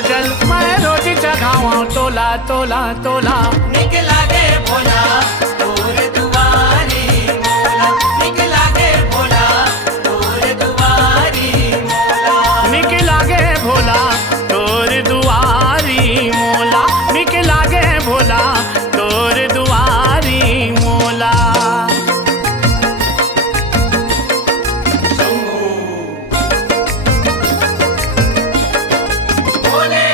जल मैं रोज चढ़ावा तोला तोला तोला। निक लागे भोला तोर दुआरी मोला, निक लागे भोला तोर दुआरी मोला, निक लागे भोला तोर दुआरी मोला, निक लागे भोला तोर दुआरी मोला। भोले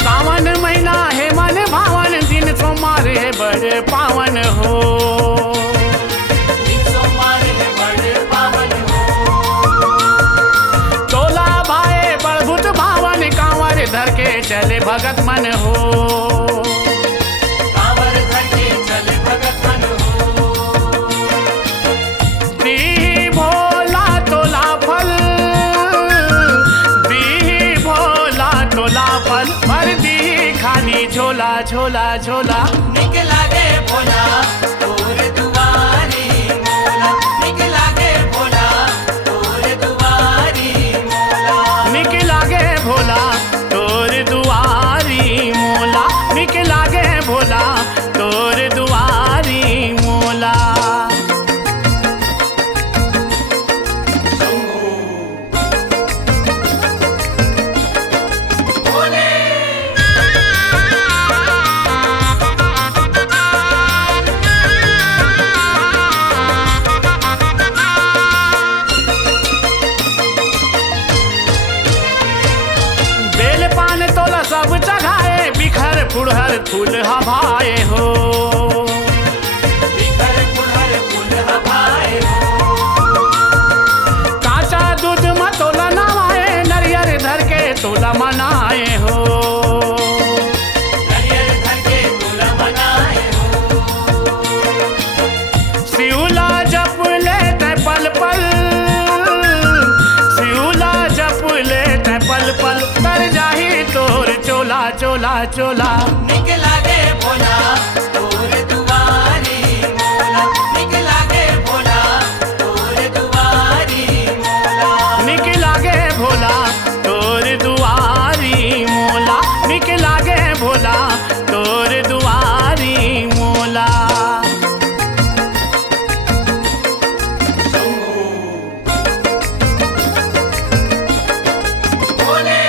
सावन महीना है मन भावन, दिन सोमवार है बड़ पावन हो। दिन सोमवार है बड़ पावन हो, तोला भाए बड़भुत भावन, कांवर धर के चले भगत मन हो। कांवर धर के चले भगत मन हो। दी भोला तोला फल, दी भोला तोला फल, भर दी खाली झोला झोला झोला। निक लागे भोला तोर दुआरी मोला, निक लागे भोला तोर दुआरी मोला, निक लागे भोला तोर दुआरी मोला, निक लागे भोला तोर दुआरी मोला। भोले बेल पान तोला सब चढ़ाए, बिखर फुड़हर फूल हवाए हो। बिखर फुलहर फूल हवाए हो, काचा दूध में तोला नवाए, नरियर धर के तोला मनाए हो। नरियर धर के तोला मनाए हो, शिवला जप लेते पल पल, शिवला जप लेते पल पल, तर जाही तोर चोला चोला चोला। निक लागे भोला तोर दुआरी मोला, निक लागे भोला तोर दुआरी मोला, निक लागे भोला तोर दुआरी मोला, निक लागे भोला तोर दुआरी मोला। भोले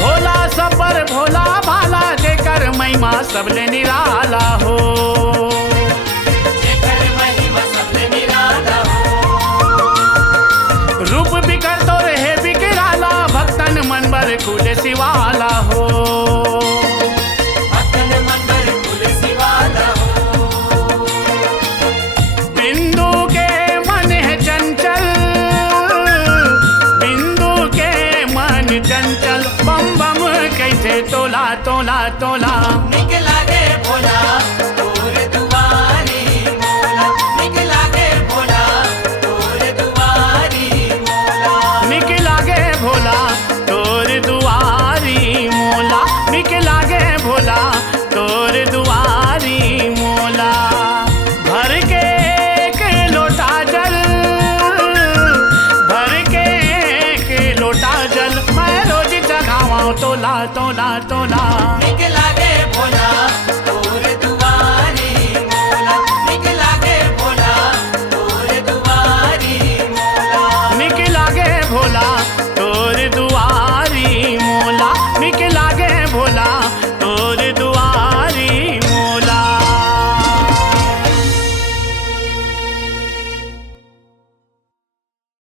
भोला सबर भोला भाला, जेकर महिमा सबले निराला हो। जेकर महिमा सबले निराला हो, रूप बिकर तो रहे बिकराला, भक्तन मन बर खुले शिवाला हो। भक्तन मन भर फूल शिवाला हो, बिंदु के मन है चंचल, बिंदु के मन चंचल, बम बम कैसे तोला तोला तोला। निक लागे भोला तोर दुआरी मोला, निक लागे भोला तोर दुआरी मोला, निक लागे भोला तोर दुआरी मोला, निक लागे भोला तोर दुआरी मोला। भर के एक लोटा जल, भर के एक लोटा जल मैं रोज चढ़ावा तोला तोला तोला।